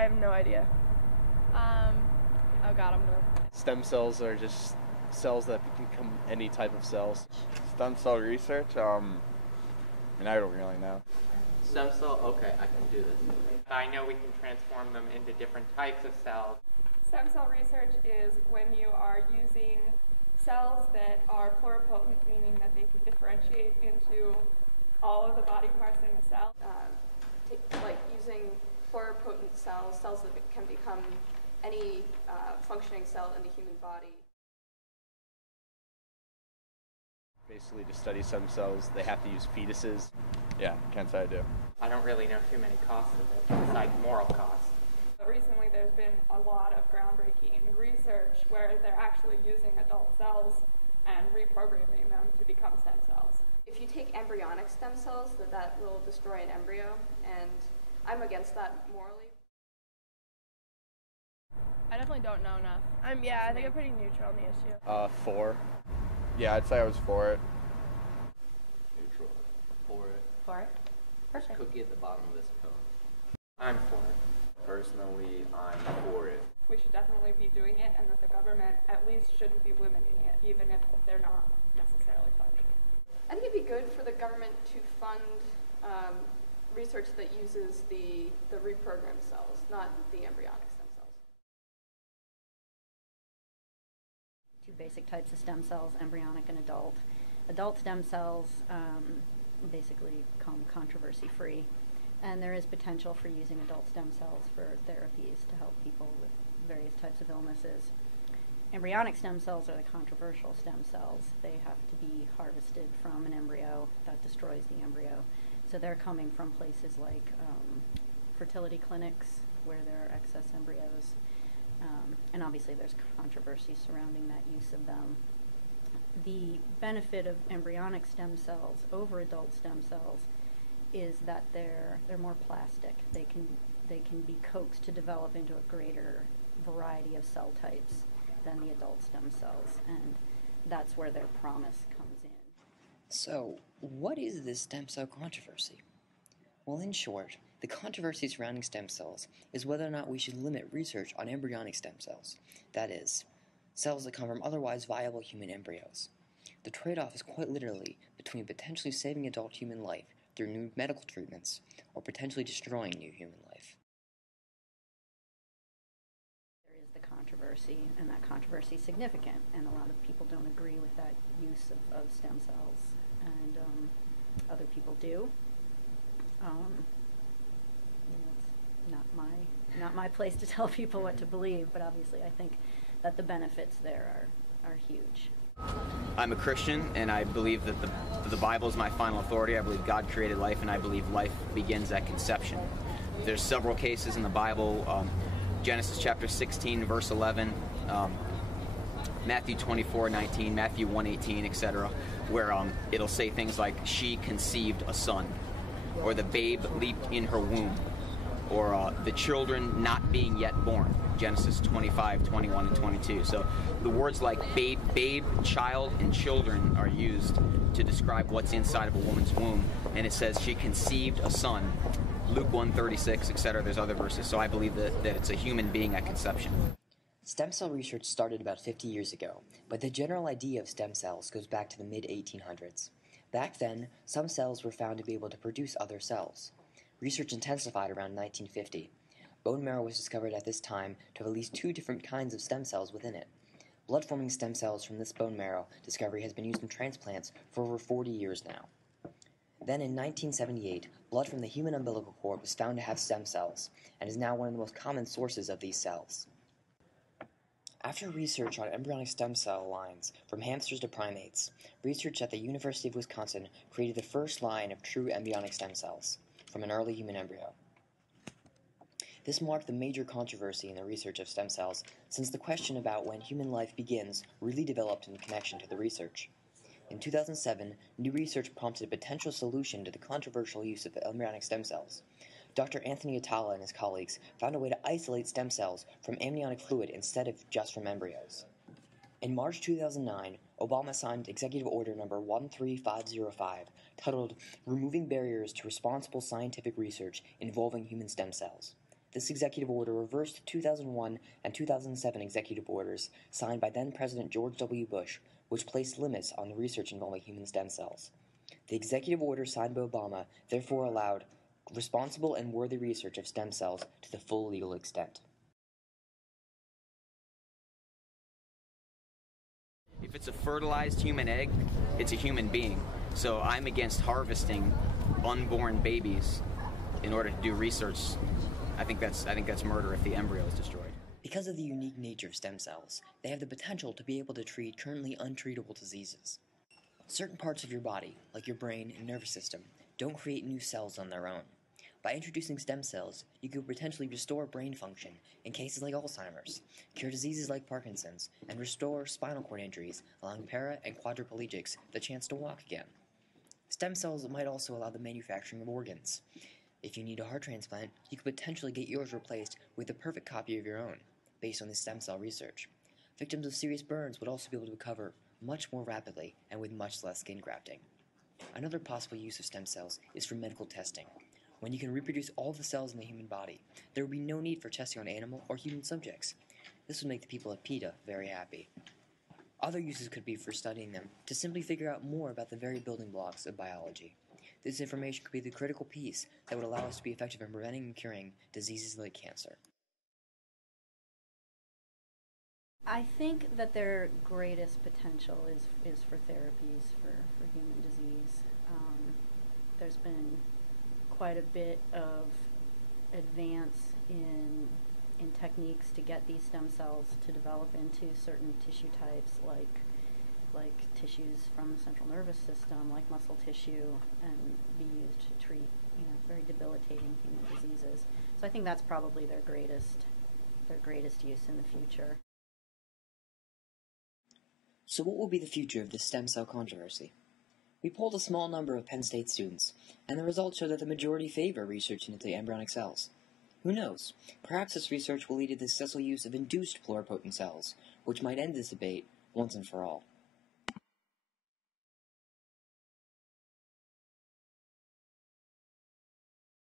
I have no idea. Oh god, I'm gonna... Stem cells are just cells that can become any type of cells. Stem cell research? I don't really know. Stem cell? Okay, I can do this. I know we can transform them into different types of cells. Stem cell research is when you are using cells that are pluripotent, meaning that they can differentiate into all of the body parts in the cell. Like using pluripotent cells that can become any functioning cell in the human body. Basically, to study stem cells, they have to use fetuses. Yeah, can't say I do. I don't really know too many costs of it, besides moral costs. Recently there's been a lot of groundbreaking research where they're actually using adult cells and reprogramming them to become stem cells. If you take embryonic stem cells, that will destroy an embryo, and I'm against that morally. I definitely don't know enough. I think I'm pretty neutral on the issue. 4. Yeah, I'd say I was for it. Neutral. For it. For it? There's cookie at the bottom of this cone. I'm for it. Personally, I'm for it. We should definitely be doing it, and that the government at least shouldn't be limiting it, even if they're not necessarily funded. I think it'd be good for the government to fund research that uses the reprogrammed cells, not the embryonic stem cells. Two basic types of stem cells, embryonic and adult. Adult stem cells basically come controversy-free, and there is potential for using adult stem cells for therapies to help people with various types of illnesses. Embryonic stem cells are the controversial stem cells. They have to be harvested from an embryo. That destroys the embryo. So they're coming from places like fertility clinics where there are excess embryos. And obviously there's controversy surrounding that use of them. The benefit of embryonic stem cells over adult stem cells is that they're more plastic. They can be coaxed to develop into a greater variety of cell types than the adult stem cells, and that's where their promise comes in. So, what is this stem cell controversy? Well, in short, the controversy surrounding stem cells is whether or not we should limit research on embryonic stem cells, that is, cells that come from otherwise viable human embryos. The trade-off is quite literally between potentially saving adult human life through new medical treatments or potentially destroying new human life. There is the controversy, and that controversy is significant, and a lot of people don't agree with that use of stem cells, and other people do. It's not my place to tell people what to believe, but obviously I think that the benefits there are huge. I'm a Christian, and I believe that the Bible is my final authority. I believe God created life, and I believe life begins at conception. There's several cases in the Bible, Genesis chapter 16, verse 11, Matthew 24:19, Matthew 1:18, etc., where it'll say things like, she conceived a son, or the babe leaped in her womb, or the children not being yet born, Genesis 25:21 and 22. So the words like babe, child, and children are used to describe what's inside of a woman's womb, and it says she conceived a son, Luke 1:36, etc. There's other verses, so I believe that it's a human being at conception. Stem cell research started about 50 years ago, but the general idea of stem cells goes back to the mid-1800s. Back then, some cells were found to be able to produce other cells. Research intensified around 1950. Bone marrow was discovered at this time to have at least 2 different kinds of stem cells within it. Blood-forming stem cells from this bone marrow discovery has been used in transplants for over 40 years now. Then in 1978, blood from the human umbilical cord was found to have stem cells, and is now one of the most common sources of these cells. After research on embryonic stem cell lines from hamsters to primates, research at the University of Wisconsin created the first line of true embryonic stem cells from an early human embryo. This marked the major controversy in the research of stem cells, since the question about when human life begins really developed in connection to the research. In 2007, new research prompted a potential solution to the controversial use of embryonic stem cells. Dr. Anthony Atala and his colleagues found a way to isolate stem cells from amniotic fluid instead of just from embryos. In March 2009, Obama signed Executive Order No. 13505, titled Removing Barriers to Responsible Scientific Research Involving Human Stem Cells. This executive order reversed the 2001 and 2007 executive orders signed by then-President George W. Bush, which placed limits on the research involving human stem cells. The executive order signed by Obama therefore allowed responsible and worthy research of stem cells to the full legal extent. If it's a fertilized human egg, it's a human being. So I'm against harvesting unborn babies in order to do research. I think that's murder if the embryo is destroyed. Because of the unique nature of stem cells, they have the potential to be able to treat currently untreatable diseases. Certain parts of your body, like your brain and nervous system, don't create new cells on their own. By introducing stem cells, you could potentially restore brain function in cases like Alzheimer's, cure diseases like Parkinson's, and restore spinal cord injuries, allowing para and quadriplegics the chance to walk again. Stem cells might also allow the manufacturing of organs. If you need a heart transplant, you could potentially get yours replaced with a perfect copy of your own, based on this stem cell research. Victims of serious burns would also be able to recover much more rapidly and with much less skin grafting. Another possible use of stem cells is for medical testing. When you can reproduce all the cells in the human body, there would be no need for testing on animal or human subjects. This would make the people at PETA very happy. Other uses could be for studying them to simply figure out more about the very building blocks of biology. This information could be the critical piece that would allow us to be effective in preventing and curing diseases like cancer. I think that their greatest potential is for therapies for human disease. There's been quite a bit of advance in techniques to get these stem cells to develop into certain tissue types, like tissues from the central nervous system, like muscle tissue, and be used to treat very debilitating human diseases. So I think that's probably their greatest use in the future. So what will be the future of this stem cell controversy? We polled a small number of Penn State students, and the results show that the majority favor research into the embryonic cells. Who knows? Perhaps this research will lead to the successful use of induced pluripotent cells, which might end this debate once and for all.